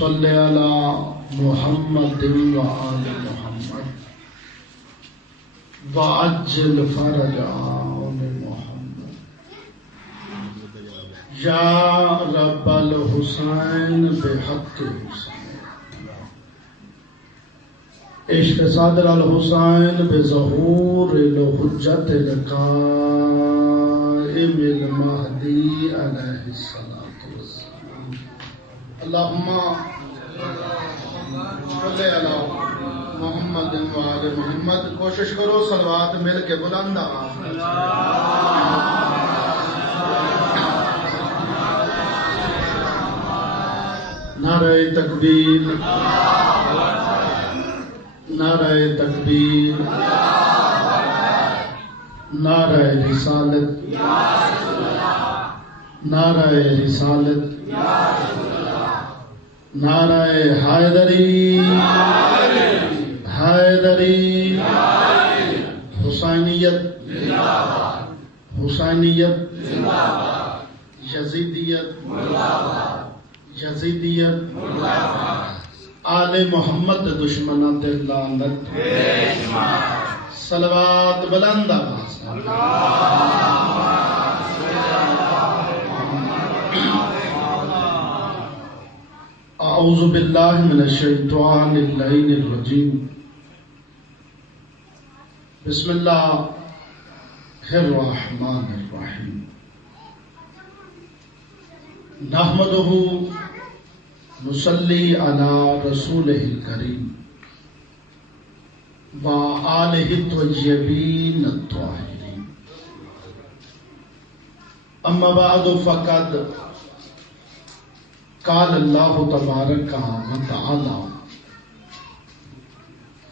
صلی علی محمد و آل محمد وعجل فرج آل محمد یا رب الحسین بحق حسین عشق صادر الحسین بظہور الحجت القائم المہدی علیہ الصلوۃ والسلام اللہم صلی علی محمد و آل محمد. کوشش کرو صلوات مل کے بلند آواز میں. نعرہ تکبیر، نعرہ تکبیر، نعرہ رسالت، نعرہ رسالت، نعرہ حیدری، حیدری، حسینیت، حسینیت، یزیدیت، یزیدیت، آل محمد دشمنات لعنت. صلوات بلند آواز. اعوذ باللہ من الشیطان اللعین الرجیم. بسم اللہ الرحمن الرحیم. نحمدہ نصلی علی رسولہ الکریم وآلہ الطیبین الطاہرین. اما بعد فقد قال اللہ تبارک و تعالی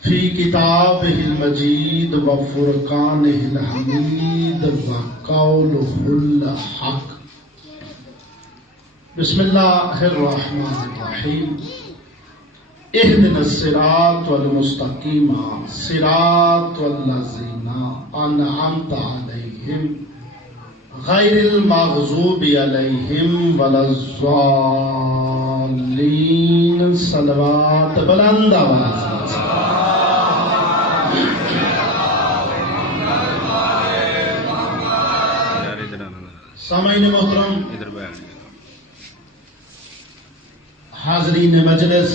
فی کتابہ المجید و فرقانہ الحمید و قولہ الحق. بسم اللہ الرحمن الرحیم. اہدنا الصراط المستقیم صراط الذین انعمت علیہم غیر المغضوب علیہم ولا الضالین. صلوات بلند آواز. سامعین محترم، حاضرین مجلس،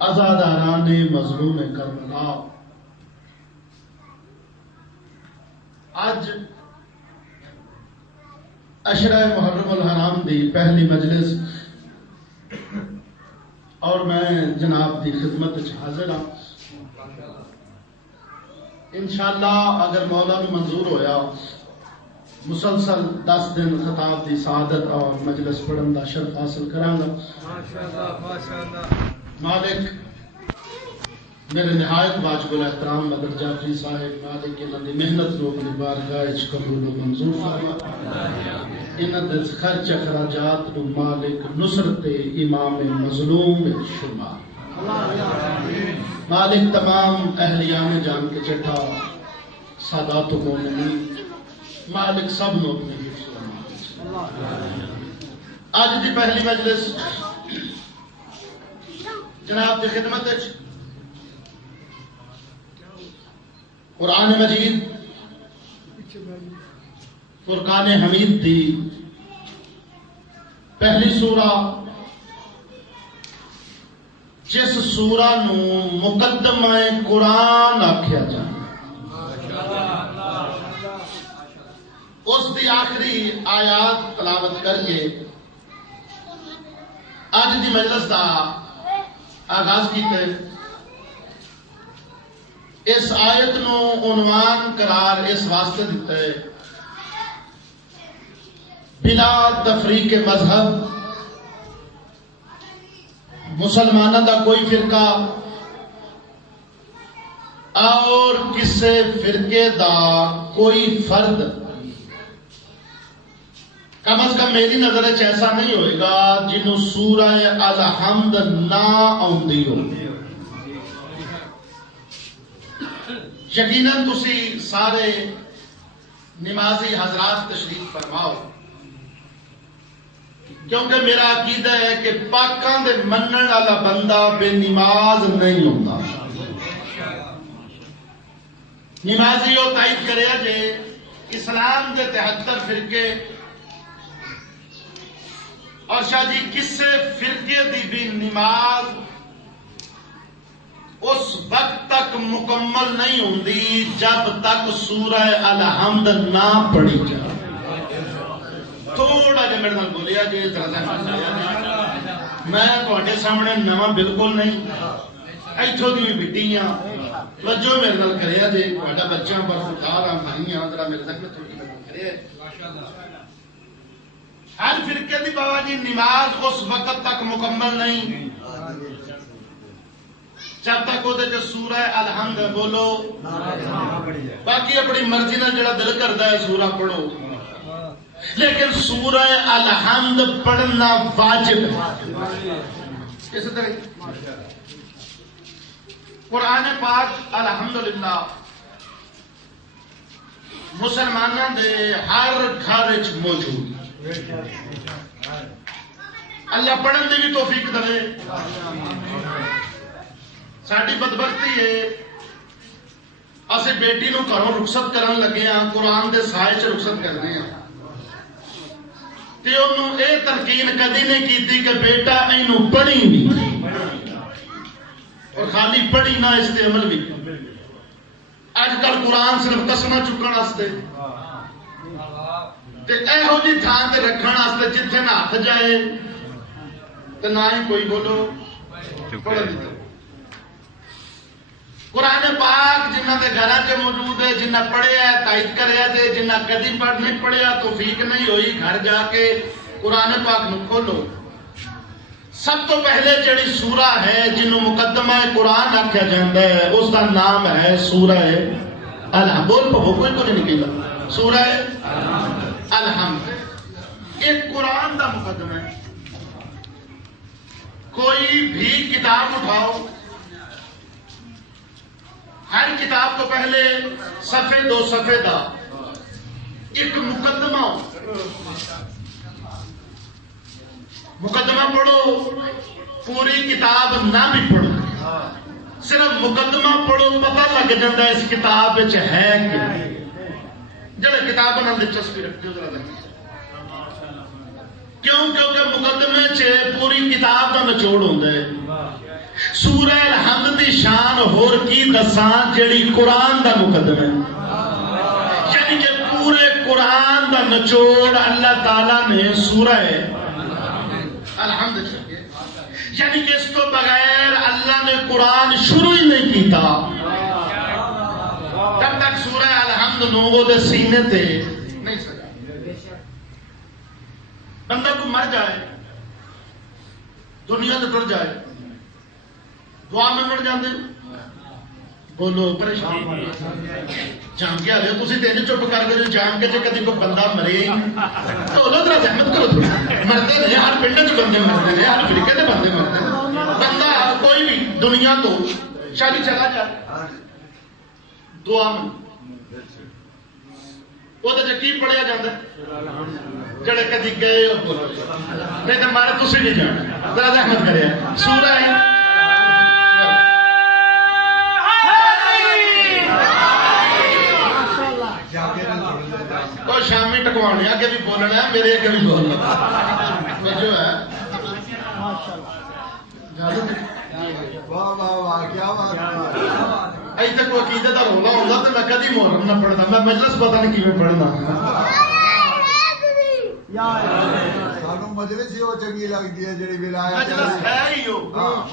عزاداران مظلوم کربلا، آج عشرہ محرم الحرام دی پہلی مجلس اور میں جناب دی خدمت حاضر ہوں. انشاءاللہ اگر مولا نو منظور ہویا مسلسل 10 دن خطاب دی سعادت اور مجلس پڑھن دا شرف حاصل کرانگا. مالک میرے نہایت واجب الاحترام مدر جعفری صاحب، مالک انہاں دی محنت نو اپنی بارگاہ وچ قبول و منظور فرما. انہاں دے خرچ اخراجات نو مالک نصرت امام مظلوم شمار. مالک تمام اہلیان جان کے چٹھا سادات و مومنین، مالک سب نو اپنے حفظ و امان. آج دی پہلی مجلس جناب دی خدمت وچ قرآن مجید فرقان حمید دی پہلی سورہ، جس سورہ نو مقدمہ قرآن آکھیا جائے، اس دی آخری آیات تلاوت کر کے آج دی مجلس دا آغاز کیتے. اس آیت نو عنوان قرار اس واسطے دیتا ہے بلا تفریق مذہب مسلمانوں دا کوئی فرقہ اور کسے فرقے دا کوئی فرد کم از کم میری نظر ایسا نہیں ہوئے گا جنہوں سورہ الحمد نہ آؤندی ہو. یقیناً تسی سارے نمازی حضرات تشریف فرماؤ. کیونکہ میرا عقیدہ ہے کہ پاکاں دے منن والا بندہ بے نماز نہیں ہوتا. نمازی وہ تائید کرے جے اسلام دے 73 فرقے اور شاہ جی کسے فرقے دی بھی نماز اس وقت تک مکمل نہیں ہوندی جب تک سورہ الحمد نہ پڑھی جائے. تھوڑا جا میرے نال بولیا جی میں تواڈے سامنے نواں بالکل نہیں ایتھوں دی بیٹی ہاں وجہ میرے نال کریا جی تواڈا بچہ پر خار آ مائی ہاں ذرا میرے تک تھوڑی مدد کرے. ہر فرقے دی بابا جی نماز اس وقت تک مکمل نہیں جب تک وہ سورہ الحمد بولو باقی اپنی مرضی نہ جڑا دل کرتا ہے سورہ پڑھو لیکن سورہ الحمد پڑھنا واجب ہے. اس طرح قرآن پاک الحمدللہ مسلمانوں دے ہر گھر موجود. اللہ پڑھن دی بھی توفیق دے. ساری بدبختی ہے اسی بیٹی نو گھروں رخصت کرن لگے ہاں قرآن دے سائے چ رخصت کرنے ہاں تے انہوں اے تلقین کدی نہیں کیتی کہ بیٹا اینو پڑھی نہیں اور خالی پڑھی نہ اس تے عمل بھی. اج کل قرآن صرف قسماں چکن واسطے تے ایہو جی تھان تے رکھن واسطے جتھے نہ ہاتھ جائے تے نہ ہی کوئی بولو پڑھ دیتا. قرآن پاک جنہ دے گھراں چ موجود ہے جنہ پڑھیا ہے تائید کریا تے جنہ کدی پڑھ نہیں پڑھیا توفیق نہیں ہوئی گھر جا کے قرآن پاک نو کھولو. سب تو پہلے جڑی سورہ ہے جنوں مقدمہ قرآن آکھیا جاندا ہے اس دا نام ہے سورہ الحمد. بول پو کوئی نہیں کہندا سورہ الحمد. ایک قرآن دا مقدمہ ہے. کوئی بھی کتاب اٹھاؤ ہر کتاب تو پہلے صفحے 2 صفحے دا ایک مقدمہ پڑھو. پوری کتاب نہ بھی پڑھو صرف مقدمہ پڑھو پتہ لگ جاتا ہے اس کتاب ہے کہ جڑے کتاب نہ دلچسپی رکھتے ہو ذرا کیونکہ مقدمے چ پوری کتاب کا نچوڑ ہوتا ہے. سورہ الحمد دی شان ہور کی دساں جڑی قرآن دا مقدمہ ہے یعنی کہ پورے قرآن دا نچوڑ اللہ تعالیٰ نے سورہ الحمد یعنی کہ اس کو بغیر اللہ نے قرآن شروع ہی نہیں کیتا جب تک سورہ الحمد نو دے سینے تے نہیں سجا. بندہ کو مر جائے دنیا سے ٹر جائے دعا میں مر جاندے بولو پریشان جان کے آلے تسی تے چپ کر کے جان کے کدی کوئی بندہ مرے تو لو ذرا زحمت کرو مرتے نہیں ہر پنڈ چ بندے مرتے ہیں ہر فرقے دے بندے مرتے ہیں. بندہ کوئی بھی دنیا تو شادی چلا جائے دعا میں وہ کی پڑھیا جاتا جڑے کدی گئے نہیں تو مارے تسی نہیں جانا ذرا زحمت کرے سورہ کوئی شامی ٹکوانے آگے بھی بولنا ہے میرے آگے بھی بولنا جو ہے ایسے کوئی عقیدے کا رولا ہوتا تو میں کدی محرم نہ پڑھتا میں مجلس پتہ نہیں کیویں پڑھنا. سانو مجلس ہی وہ چنگی لگتی ہے جڑی ولایت مجلس ہے ہی ہو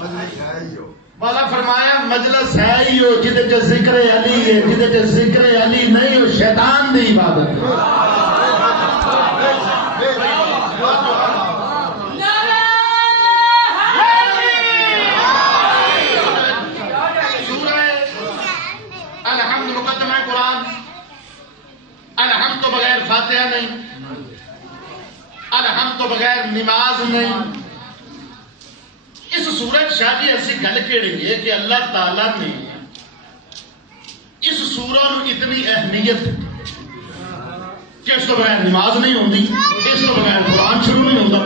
مجلس ہے ہی ہو. مولا فرمایا مجلس ہے ہی ہو جدے چ ذکر علی ہے جدے چ ذکر علی نہیں ہو شیطان دی عبادت ہے. سورہ الحمد مقدمہ قرآن. الحمد تو بغیر فاتحہ نہیں الحمد تو بغیر نماز نہیں. اس سورت شاہ جی ایسی گل کہڑی ہے کہ اللہ تعالیٰ نے اس سورہ نو اتنی اہمیت کہ اس کو بغیر نماز نہیں ہوتی اس کو بغیر قرآن شروع نہیں ہوتا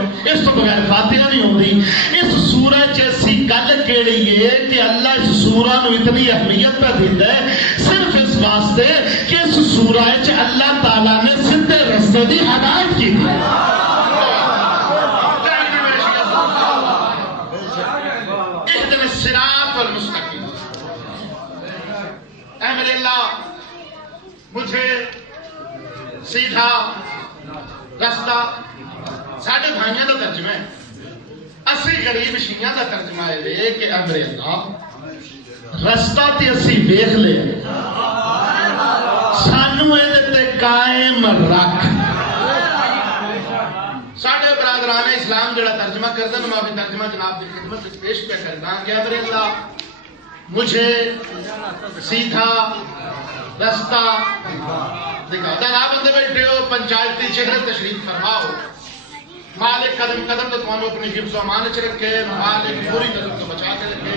کیڑی ہے کہ اللہ اس سورہ نو اتنی اہمیت پہ دیتا ہے صرف اس واسطے کہ اس سورہ چ اللہ تعالیٰ نے سیدھے رستے دی ہدایت کی ہے. اہدنا الصراط المستقیم. اے میرے اللہ مجھے سیدھا رستہ ساڑھے بھائیاں دا ترجمہ ہے. اسی غریب شیعہ دا ترجمہ ہے کہ امر اللہ رستہ تے اسی ویکھ لے سانو تے قائم رکھ. ساڈے برادران اسلام جڑا ترجمہ کردا میں بھی ترجمہ جناب دی خدمت وچ پیش پہ کردا کہ امر اللہ مجھے سیدھا رستہ دکھا. جناب بندے بیٹھے ہو پنچایتی چہرے تشریف فرماؤ. مالک قدم قدم تو تمہیں اپنی حفظ و امان چ رکھے. مالک پوری طرح تو بچا کے رکھے.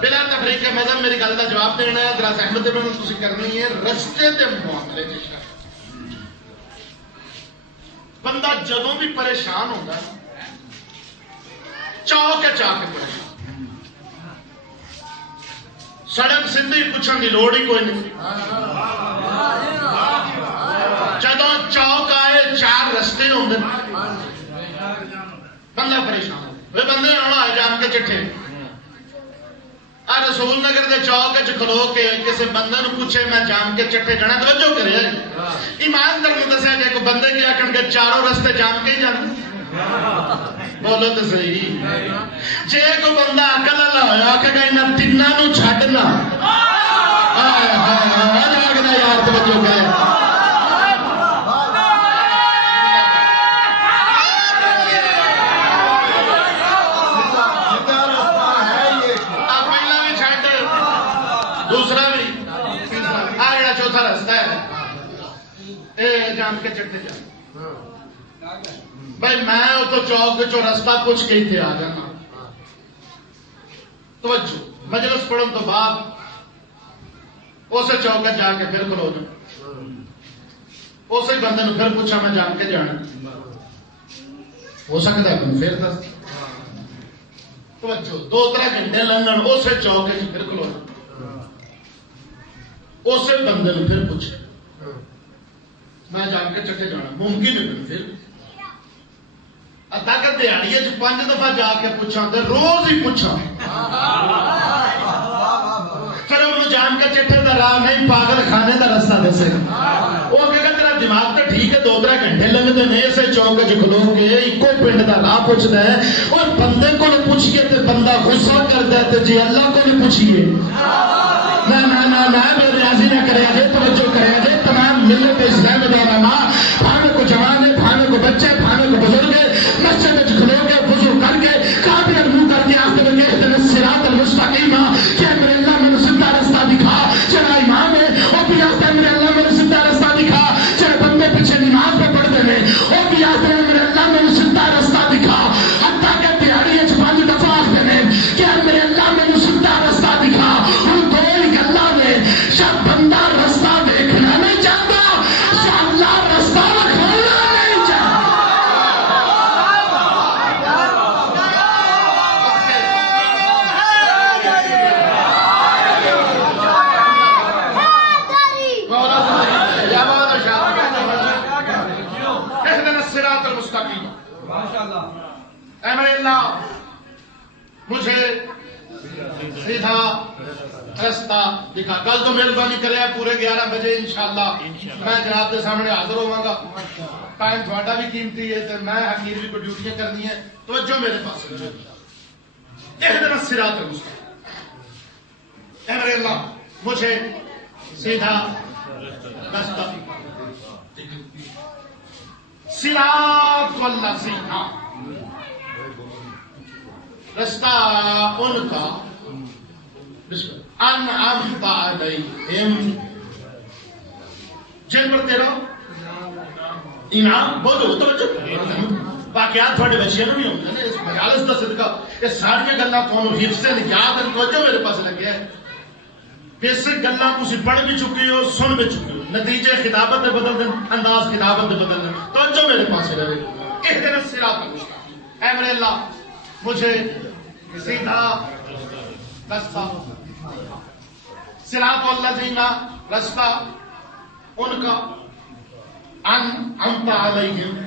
بلا تفریق مذہب میری گل کا جواب دینا ہے. ذرا زحمت میں تسی کرنی ہے. رستے دے معاملے چ بندہ جدوں بھی پریشان ہوتا ہے چاہ کے پریشان. سڑک سیدھی پوچھنے کی لوڑ ہی کوئی نہیں. جدوں چوک آئے چار رستے ہوندے بندہ پریشان وہ بندے آنا ہے جان کے چٹھے رسول نگر کے چوک کھلو کے کسی بندے نو پوچھے میں جام کے چٹھے جانا توجہ کرے ایمان در نے دسیا کہ کوئی بندے کیا آخر کے چاروں رستے جام کے ہی جانے. بولو تو صحیح. جے کوئی بندہ عقل والا ہویا کہ انہاں تیناں نو چھڈنا لگدا یار توجہ کرے. دوسرا بھی آ چوتھا رستہ ہے جام کے چٹے جا بھائی میں تو چوک چو رستہ پوچھ کے ہی آ جانا. توجہ مجلس پڑھن تو بعد اسے چوک جا کے پھر کھلو جا اسی بندے نے پھر پوچھا میں جان کے جانا ہو سکتا ہے پھر دس. توجہ 2-3 گھنٹے لنگن اسے چوک پھر کھلو جا اسے بندے نے پھر پوچھے میں جان کے چٹے جانا ممکن ہے. پھر تاکہ دیہڑی 5 دفعہ جا کے پوچھا تو روز ہی پوچھا پھر انہوں جان کے چٹے کا راہ نہیں پاگل خانے کا رستہ دسے. وہ کہ تیرا دماغ تو ٹھیک ہے 2-3 گھنٹے لگتے ہیں اسے چوک کھلو کے ایکو پنڈ کا راہ پوچھتا ہے اور بندے کو پوچھیے تو بندہ غصہ کرتا ہے تو جی اللہ کو نہیں پوچھیے نہ بے ریاضی نہ کرے جے توجہ کرے جے. تمام ملت اسلام دا علماء بھاوے کو جوان ہے بھاوے کو بچے بھاوے کو بزرگ ہے مسجد وچ کھلو کے وضو کر کے کافر منہ کر کے آخر میں اہدنا الصراط المستقیم کہ میرے اللہ میں سیدھا رستہ دکھا. چلا امام ہے وہ بھی آخر ہے میرے اللہ میں سیدھا رستہ دکھا. چلے بندے پیچھے نماز پہ پڑھتے ہیں وہ بھی آخر ہے میرے اللہ میں سیدھا رستہ دکھا. حتیٰ کہ دیہڑی 5 دفعہ آخر ہیں کہ میرے اللہ میں سیدھا رستہ دکھا. جب بندہ رستہ دیکھنا نہیں چاہتا اللہ رستہ کھولنا نہیں چاہتا. اہدنا الصراط المستقیم. اے میرے اللہ مجھے سیدھا رستہ دکھا. کل تو مہربانی کرے پورے 11 بجے انشاءاللہ میں جناب کے سامنے حاضر ہوں گا. ٹائم تھوڑا بھی قیمتی ہے تو میں حقیر بھی کو ڈیوٹیاں کرنی ہے. توجہ میرے پاس اہدنا الصراط المستقیم. اے میرے اللہ مجھے سیدھا رستہ صراط والذین رستہ ان کا انعمت علیہم جن پر تیرا انعام. بولو توجہ واقعات تھوڑے بچے نہیں ہوتے نا اس مجالس کا صدقہ یہ ساری گلاں تھانوں حفظ سے یاد ہیں. توجہ میرے پاس لگے ہے بیسک گلاں تسی پڑھ بھی چکے ہو سن بھی چکے ہو. نتیجے خطابت بدل دیں انداز خطابت بدل دیں. توجہ میرے پاس رہے. اہدنا الصراط المستقیم. اے میرے اللہ مجھے سیدھا رستہ صراط الذین رستہ ان کا انعمت علیہم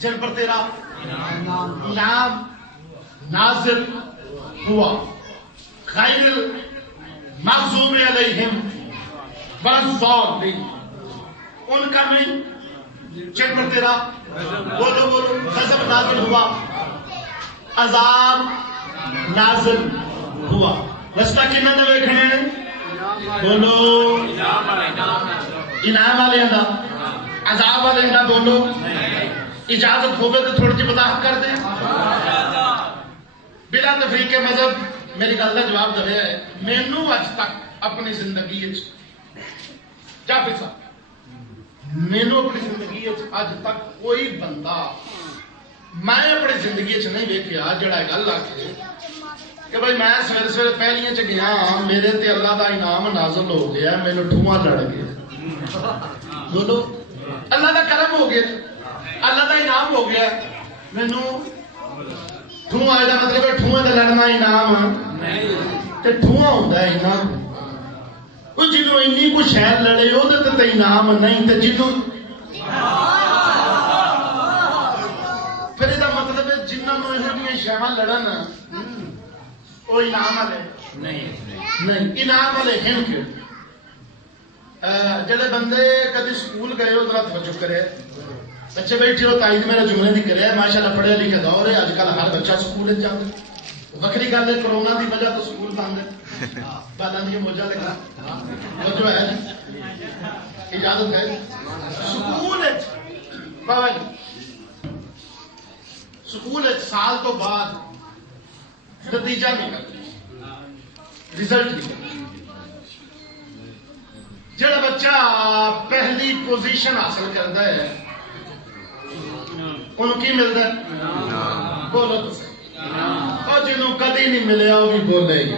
جن پر تیرا انعام نازل ہوا غیر المغضوب علیہم والضالین ان کا نہیں جن پر تیرا بولو غضب نازل ہوا عذاب نازل ہوا رستہ کنہ دے ویکھنے بولو انعام والے دا عذاب والے دا بولو اجازت ہوگی تو تھوڑی جی وضاحت کر دیں بلا تفریق مذہب میری گل کا جواب دے ہے مینوں اج تک اپنی زندگی جا پھر مینوں اپنی زندگی اج تک کوئی بندہ میں اپنی زندگی نہیں ویکھیا جڑا گل آکھے کہ بھائی میں سویرے سویرے پہلیاں چ گیا میرے تے اللہ دا انعام نازل ہو گیا مینوں ٹھواں چڑھ گیا بولو اللہ دا کرم ہو گیا اللہ دا انعام ہو گیا مینوں ٹھواں دا مطلب ہے ٹھواں تے لڑنا انعام تے ٹھواں ہوندا ہے انعام او جنوں اینی کو شہر لڑے او تے انعام نہیں تے جنوں پھر یہ مطلب ہے جنہوں یہ شہاں لڑن وہ انعام والے نہیں انعام والے ہیں کہ جڑے بندے کدی سکول گئے ہو ذرا توجہ کرے بچے بیٹھے ہو تائید میرا جملے دی کرے ماشاءاللہ پڑھے لکھے دور ہے اج کل ہر بچہ سکول جاتا ہے وکری گل ہے کرونا دی وجہ تو سکول بند ہے بالاں دی موجہ لگا توجہ ہے اجازت ہے سکول بابا سکول سال تو بعد نتیجہ نکل رزلٹ نکل جڑا بچہ پہلی پوزیشن حاصل کرتا ہے انہوں کی ملتا ہے بولو تو اور جنہوں کدی نہیں ملیا وہ بھی بولے گی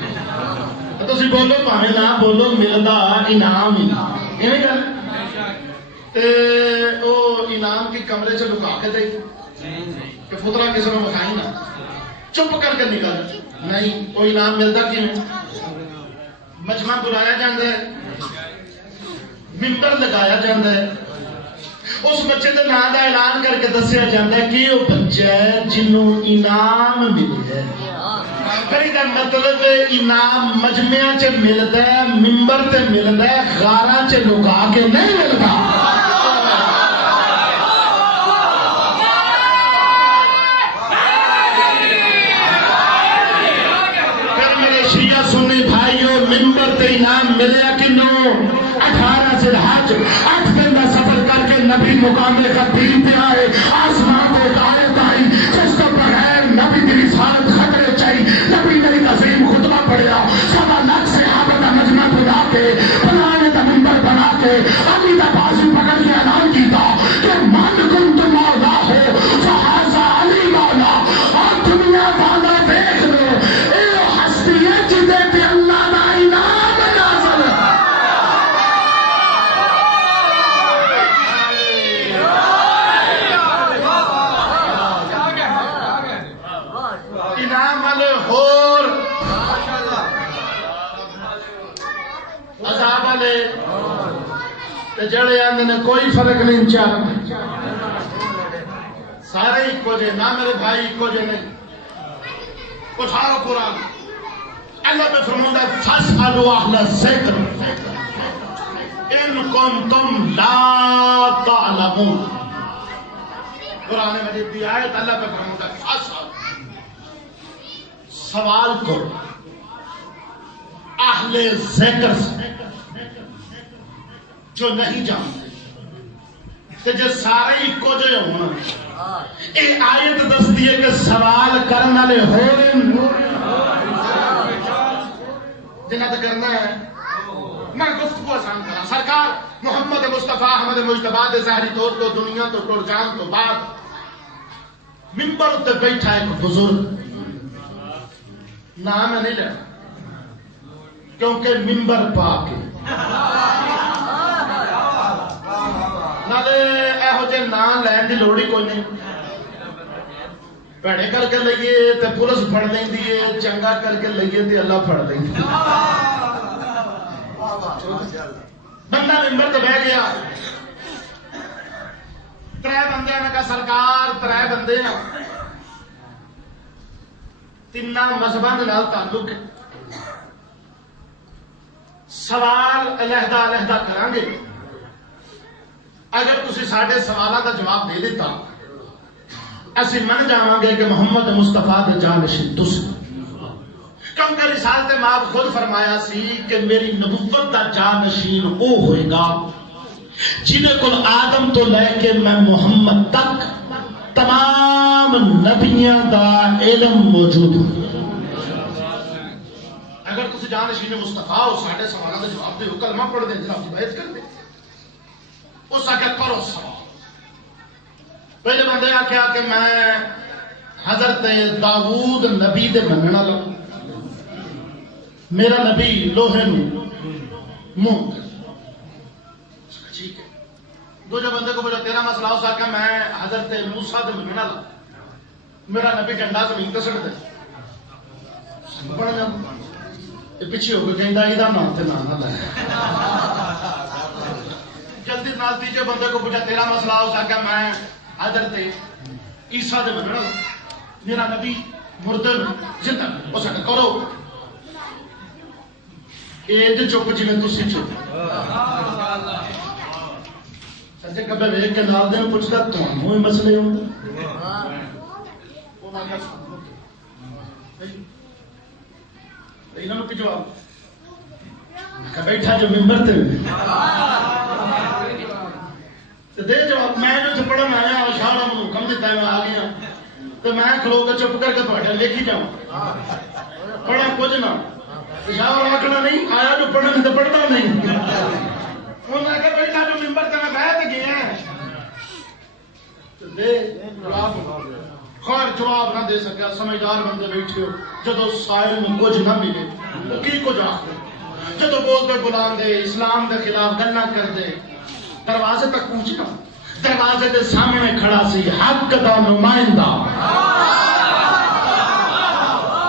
تو بولو پاوے نہ بولو ملتا انعام ہی وہ انعام کی کمرے سے لکا کے دے کہ فطرہ کسی نے بکھائی نہ چپ کر کے نکل نہیں وہ انعام ملتا کیوں مجمع بلایا جاتا ہے ممبر لگایا جاتا ہے اس بچے کے نام کا اعلان کر کے دسیا جاتا ہے کہ وہ بچہ ہے جنہوں انعام ملے ہے پھر مطلب انعام مجمع چ ملتا ہے ممبر تے ملتا ہے غاراں چ لکا کے نہیں ملتا ممبر تے انعام ملیا کنوں 18 ذی الحج 8 دن کا سفر کر کے نبی مقام قدیم پہ آئے آسمان کو ہدایت آئی جس کو بغیر نبی کی رسالت خطرے چاہیے نبی نے ایک عظیم خطبہ پڑھیا 7 لاکھ صحابہ کا مجمع بلا کے بنانے کا ممبر بنا کے علی کا بازو پکڑ کے اعلان کیتا کہ من کنت مولا ہو فہذا علی مولا اور دنیا والا دیکھ لو اے ہستی ہے جدے پہ اللہ دا انعام نازل انعام والے ہور عذاب والے جڑے آندے نے کوئی فرق نہیں چاہ سارے ایک کو جے نہ میرے بھائی ایک کو جے نہیں اٹھارو قرآن اللہ پہ فرماتا ہے فَاسْأَلُوا أَهْلَ الذِّكْرِ إِن كُنتُمْ لَا تَعْلَمُونَ قرآن مجید کی آیت اللہ پہ فرماتا ہے فَاسْأَلُوا سوال کرو اہل ذکر سے جو نہیں جانتے کہ جو سارے ہی کو جو ہونا اے آیت دستی ہے کہ سوال کرنا لے ہو جنہ تو کرنا ہے میں گفتگو آسان کرا سرکار محمد مصطفیٰ احمد مجتبیٰ دے ظاہری طور تو دنیا تو ٹر جان تو بعد ممبر تے بیٹھا ایک بزرگ نام نہیں لینا کیونکہ ممبر پاک نالے اے ہو جے نام لین دی لوڑی کوئی نہیں بھڑے کر کے لئیے تے پولیس پھڑ دیں دیئے چنگا کر کے لئیے تے اللہ پھڑ دیں دیئے بندہ ممبر تے بہ گیا ترے بندے نے کہا سرکار ترے بندے ہیں تینہ مذہباں دے نال تعلق ہے سوال علیحدہ علیحدہ کریں گے اگر تسی ساڈے سوالاں دا جواب دے دیتا اسی من جاواں گے کہ محمد مصطفیٰ دے جانشین تسی کیونکہ رسالت مآب خود فرمایا سی کہ میری نبوت دا جانشین او ہوئے گا جنہیں کل آدم تو لے کے میں محمد تک تمام نبیاں دا علم موجود ہوں اگر تسی جانشین مصطفیٰ ہو ساڈے سوالاں دا جواب دے کلمہ پڑھ دیں جناب کی بیعت کر دیں اس آگے کرو سوال پہلے بندے آکھیا کہ میں حضرت داؤد نبی دے مننا لوں میرا نبی لوہے نوں منہ ٹھیک ہے دوجے بندے کو بولا تیرا مسئلہ ہو سکا میں حضرت موسیٰ دے مننا لوں میرا نبی ڈنڈا زمین تے سٹ دے پڑھ جا یہ پیچھے ہو گئے کہندا ایدا نام تے نہ لے جلدی نال تیجے بندے کو پوچھا تیرا مسئلہ ہو سکا میں حضرت عیسیٰ دے مننا لوں میرا نبی مردے زندہ ہو سکا کرو ایج چپ جی میں تسی چپ سچے کبھی ویک کے نال دین پوچھتا تمہیں مسئلے ہوں انہوں کی جواب کہ بیٹھا جو ممبر تے دے جواب میں جو پڑھن آیا اشارہ میں حکم دیتا ہے میں آ گیا تو میں کھلو کے چپ کر کے تھوڑا لکھ ہی جاؤں پڑھا کچھ نہ اشارہ آکھنا نہیں آیا جو پڑھنا نہیں تو پڑھتا نہیں انہوں نے کہا بیٹھا جو ممبر تے میں بیٹھ گیا ہے دے جواب خیر جواب نہ دے سکیا سمجھدار بندے بیٹھے ہو جدو سائل میں کچھ نہ ملے کی کچھ آخر جدو بول دے بلان دے اسلام دے خلاف گلنا کر دے دروازے تک پہنچنا دروازے دے سامنے کھڑا سی حق دا نمائندہ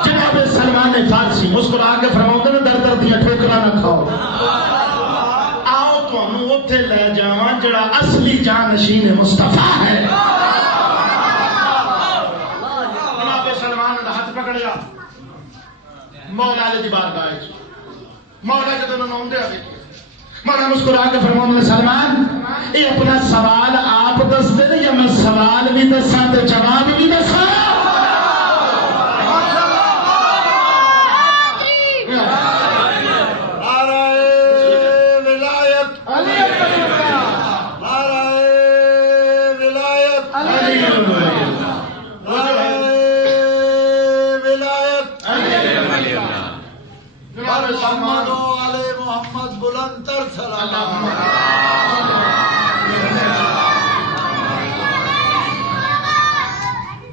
جناب سلمان فارسی مسکرا کے فرماؤں نے در در دیا ٹھوکرا نہ کھاؤ آؤ تو ہم اتھے لے جاواں جڑا اصلی جانشین مصطفیٰ ہے جناب سلمان نے ہاتھ پکڑیا مولا علی دی بارگاہ وچ مولا جدوں نوں دے آوے مولا مسکرا کے فرماؤں نے سلمان یہ اپنا سوال آپ دس دے یا میں سوال بھی دساں تے جواب بھی دساں محمد بلندر سلام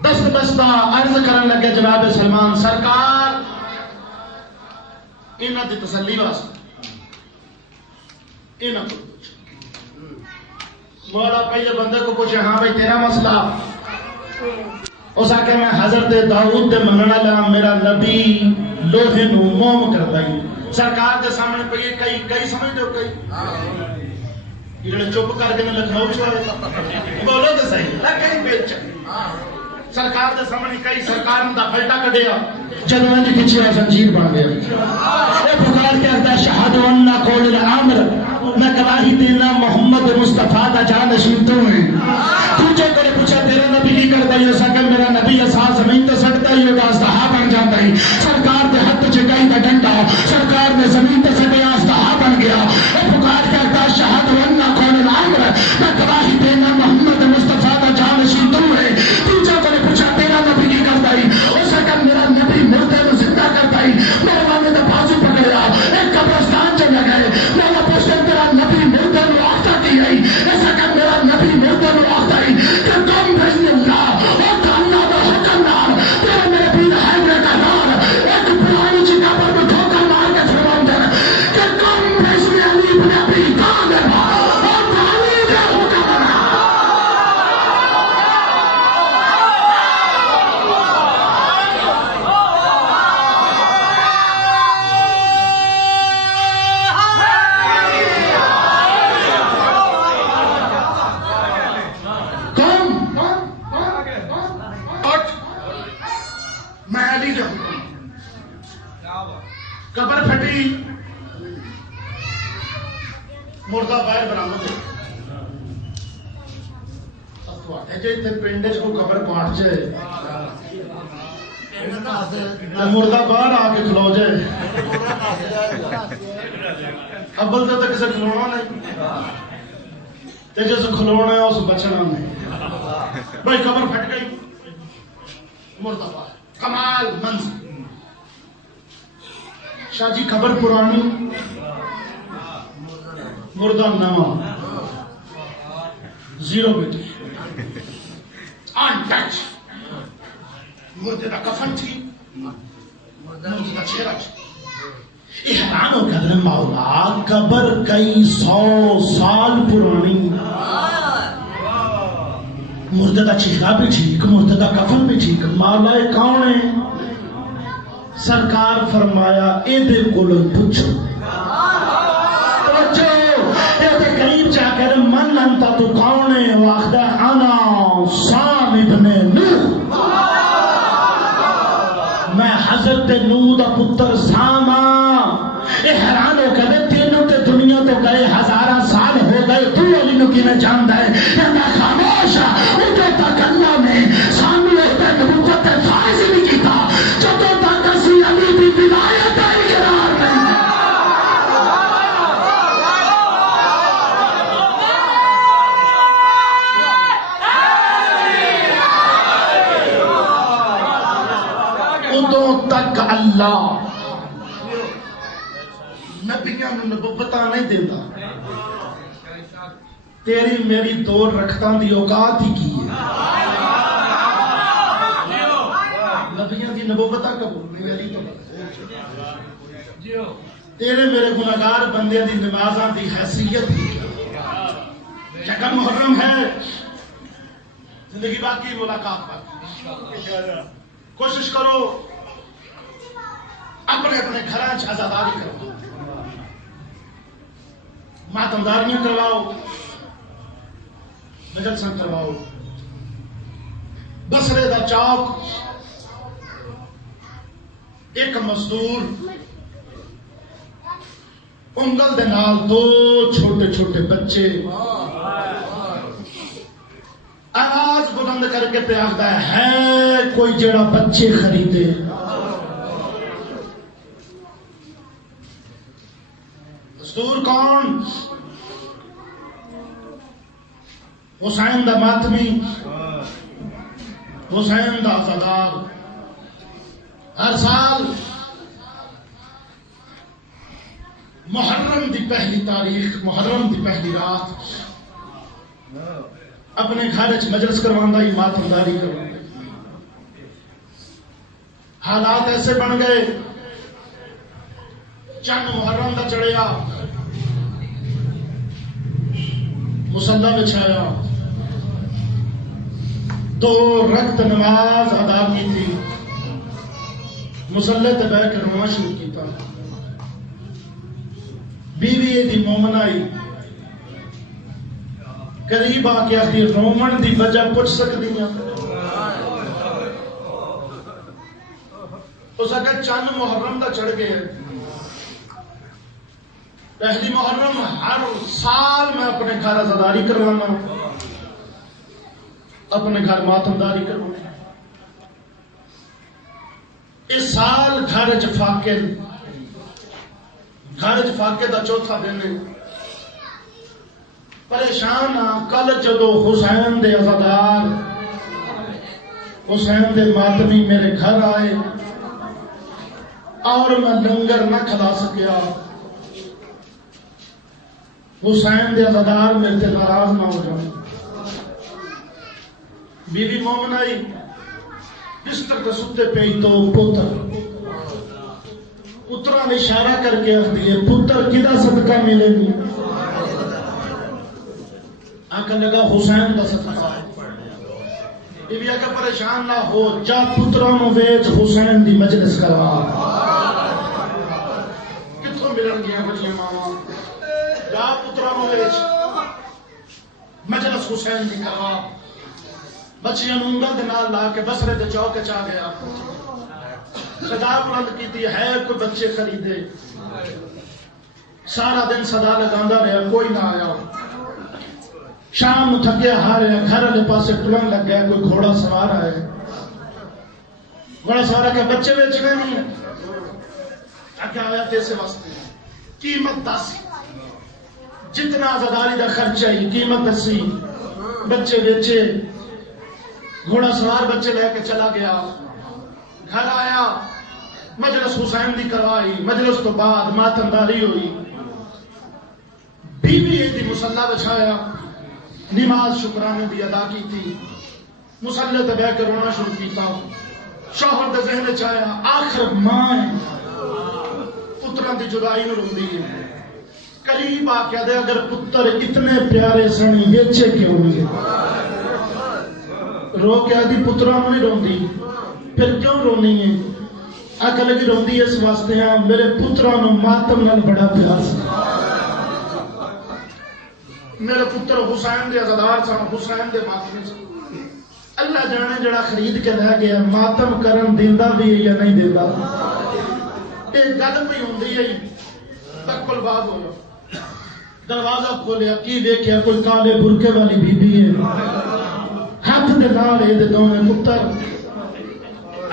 دست بستہ عرض کرن لگے جناب سلمان سرکار انہاں دی تسلی واسطے انہاں کو مولا پہلے بندے کو پوچھے ہاں بھائی تیرا مسئلہ اس آکے میں حضرت داؤد دے مننا لگا میرا نبی لوہے نو موم کرتا ہی سرکار دے سامنے پہ یہ کئی سمجھ دو کئی یہ جڑے چپ کر کے میں لکھنؤ چھوڑے بولو تو صحیح لکھیں بیچ سرکار دے سامنے کئی سرکار نے دا پلٹا کڈیا جدوں انج پیچھے زنجیر بن گیا اے پکار کے کہتا شہادت ان قول الامر میں گواہی دینا محمد مصطفیٰ دا جانشین تو ہے تجھے کرے پوچھا تیرا نبی کی کرتا ہے سکل میرا نبی اساس زمین تے سٹتا ہے دا استحا بن جاتا ہے سرکار دے ہاتھ چکائی دا ڈنڈا سرکار نے زمین تے سٹیا استحا بن گیا اے پکار کے کہتا شہادت ان قول الامر میں گواہی دینا محمد مصطفیٰ دا جانشین تو ہے تجھے کرے پوچھا تیرا نبی کی کرتا ہے سکل میرا نبی مردے کو زندہ کرتا ہے میرے والے نے بازو پکڑیا ایک قبرستان چ گئے میں پوچھتا تیرا نبی مردے کو آختا کی ہے ایسا کہ میرا نبی مردے کو آختا ہے کہ تم بھیجنے علی دے حکم قبر پھٹی مردہ باہر برآمد ہو جی پنڈ چ کوئی قبر پاٹ جائے مردہ باہر آ کے کھلو جائے ابل تو کسی کھلونا نہیں جس کھلونا ہے اس بچنا نہیں بھائی قبر پھٹ گئی مردہ باہر کمال منظر شاہ جی قبر پرانی مردہ نواں زیرو بیٹی آن ٹچ مردے کا کفن تھی مردے کا چہرہ تھی احرام و قدر مولا قبر کئی 100 سال پرانی مردے کا چہرہ بھی ٹھیک مردے کا کفن بھی ٹھیک مولا کون ہے سرکار فرمایا اے دے کولوں پوچھو قریب جا کر من انتا تو کون ہے واخدہ انا سام ابن نوح میں حضرت نوح دا پتر ساما حیران ہو کر تینوں تے دنیا تو گئے 1000 سال ہو گئے تو علی نو کی میں جاندا ہے کہنا خاموش اٹھے تک اللہ نے سامنے ہوتا نبوت فائز نہیں کیتا جب تک اسی علی دی ولایت کا اقرار نہیں تک اللہ نبیاں نو نبوتاں نہیں دیندا تیری میری دور رکھتاں دی اوقات ہی کی ہے نبیاں دی نبوتاں قبول نہیں میری تو تیرے میرے گناہگار بندے دی نمازاں دی حیثیت ہی شکر محرم ہے زندگی باقی ملاقات باقی کوشش کرو اپنے اپنے گھراں چ آزاداری کرو ماتمداریاں کرواؤ مجلساں کرواؤ بسرے دا چوک ایک مزدور انگل دے نال 2 چھوٹے چھوٹے بچے آواز بلند کر کے پہ آخدا ہے کوئی جڑا بچے خریدے مزدور کون حسین دا ماتمی حسین دا عزادار ہر سال محرم دی پہلی تاریخ محرم دی پہلی رات اپنے گھر مجلس کرواندا ہی ماتمداری کرواندا حالات ایسے بن گئے چند محرم دا چڑھیا مصلی بچھایا 2 رکعت نماز ادا کی تھی مصلی تے بیٹھ کے رونا شروع کیتا بیوی دی مومن آئی قریب آ کے آخری رومن دی وجہ پوچھ سکتی ہیں اس اگر چند محرم دا چڑھ گئے پہلی محرم ہر سال میں اپنے گھر عزاداری کروانا اپنے گھر ماتمداری کروانا اس سال گھر فاقے دا چوتھا دن پریشان ہاں کل جدو حسین دے عزادار حسین دے ماتمی میرے گھر آئے اور میں لنگر نہ کھلا سکیا حسین دے عزادار میرے سے ناراض نہ ہو جائیں بیوی مومن آئی بستر تے ستے پئی تو پترا نے اشارہ کر کے آخ دیے پتر کدا صدقہ ملے گی آنکھ لگا حسین دا صدقہ بیوی آگے پریشان نہ ہو جا پترانو ویچ حسین دی مجلس کروا کتوں ملن گیا بچے ماما جا پترانو ویچ مجلس حسین دی کروا بچیاں انگل دے نال لا کے بسرے دے چوک چا گیا صدا بلند کی ہے کوئی بچے خریدے، سارا دن صدا لگا رہا کوئی نہ آیا، شام نو تھکیا ہاریا گھر والے پاسے ٹرن لگ گیا، کوئی گھوڑا سوار آیا، گھوڑا سوار کہ بچے بیچنے نہیں ہے، کیا آیا تیسے واسطے قیمت دس، جتنا آزاداری دا خرچہ ہی قیمت دسی، بچے بیچے، گھوڑا سوار بچے لے کے چلا گیا، گھر آیا مجلس حسین دی کروائی، مجلس تو بعد ماتمداری ہوئی، بیوی دی مصلی بچھایا، نماز شکرانے دی ادا کی تھی، مصلی تے بیٹھ کے رونا شروع کیتا، شوہر دے ذہن چایا آخر ماں پتراں دی جدائی نو روندی ہے، قریب آ کے دے اگر پتر اتنے پیارے سنی ویچے کیوں نہیں، رو کے آدھی پتراں نہیں روندی، پھر کیوں رونی ہے؟ اکل کی روندی اس واسطے ہیں میرے پتراں نو ماتم نال بڑا پیار سی، میرے پتر حسین دے عزادار سن، حسین دے ماتم سن، اللہ جانے جڑا خرید کے لے گیا ماتم کرن دیندا بھی ہے یا نہیں دیندا، ایک گل بھی ہوندی ہے تکل بات ہو دروازہ کھولیا کی دیکھیا کوئی کالے برقے والی بی بی ہے، ہاتھ دے نال اے دے دوویں پتر،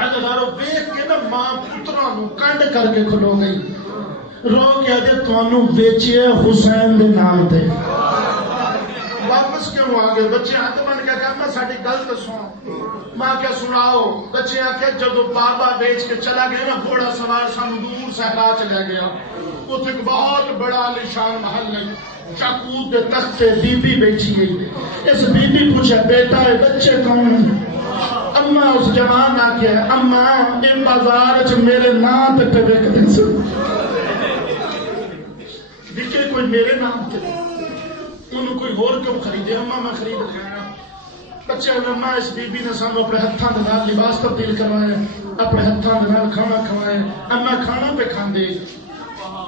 عزادارو ویکھ کے نا ماں پتراں نو کنڈ کر کے کھلو گئی، رو کے دے تانوں ویچے حسین دے نام تے، واپس کیوں آ گئے؟ بچے ہاتھ بن کے کہنا ساڈی گل تے سن، ماں کیا سناؤ؟ بچے آکھے جدو بابا بیچ کے چلا گیا نا گھوڑا سوار سانو دور صحرا چلا گیا، اتنے ایک بہت بڑا عالیشان محل ہے، چاکوت دے تخت تے بی بی بیٹھی گئی، اس بی بی پوچھا بیٹا ہے بچے کون ہیں؟ اماں اس جوان آکھے اماں ان بازار چ میرے نام تے وکدے سن، دیکھے کوئی میرے نام تے انہوں کوئی اور کیوں خریدے؟ اماں میں خرید کھایا، بچے اماں اس بی بی نے سانو اپنے ہتھاں دے نال لباس تبدیل کروائے، اپنے ہتھاں دے نال کھانا کھوائے، اماں کھانا پہ کھاندے،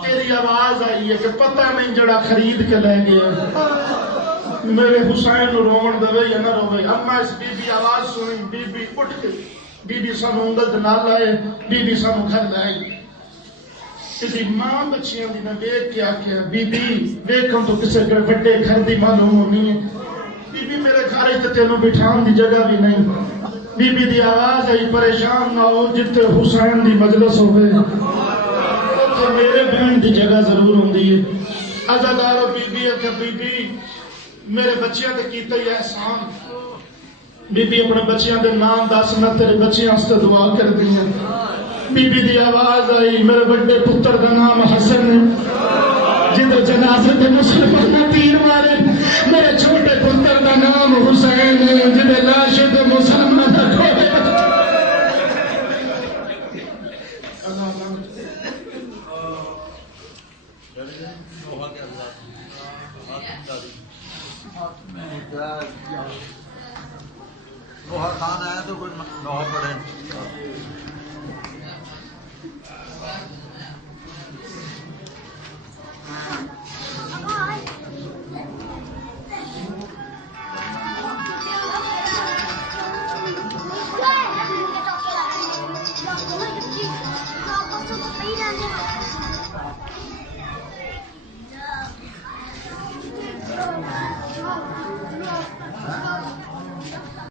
تیری آواز آئی ہے کہ پتہ نہیں جڑا خرید کے لے گیا میرے حسین نو رومن دے یا نہ روے، اماں اس بی بی آواز سنی، بی بی اٹھ کے بی بی سانو انگل دے نال لائے، بی بی سانو گھر لائے، کسی ماں بچیاں دی نہ ویکھ کے آکھیا بی بی ویکھاں تو کسے بڑے گھر دی معلوم ہونی ہے، بی بی میرے گھر تے تینوں بٹھان دی جگہ بھی نہیں، بی بی دی آواز آئی پریشان نہ ہو جتے حسین دی مجلس ہوئے تو میرے بہن دی جگہ ضرور ہوندی ہے، عزادارو بی بی اکھے بی بی میرے بچیاں تے کیتا ہی احسان، بی بی اپنے بچیاں دے نام دس میں تیرے بچیاں واسطے دعا کر دی ہے، بی بی دی آواز آئی میرے بڑے پتر دا نام حسن ہے جدے جنازے تے مسلمان نے تیر مارے، میرے چھوٹے پتر دا نام حسین ہے جدے لاش تے مسلمان دا کھوتے نوحہ خان آیا تو کوئی نوحہ پڑھے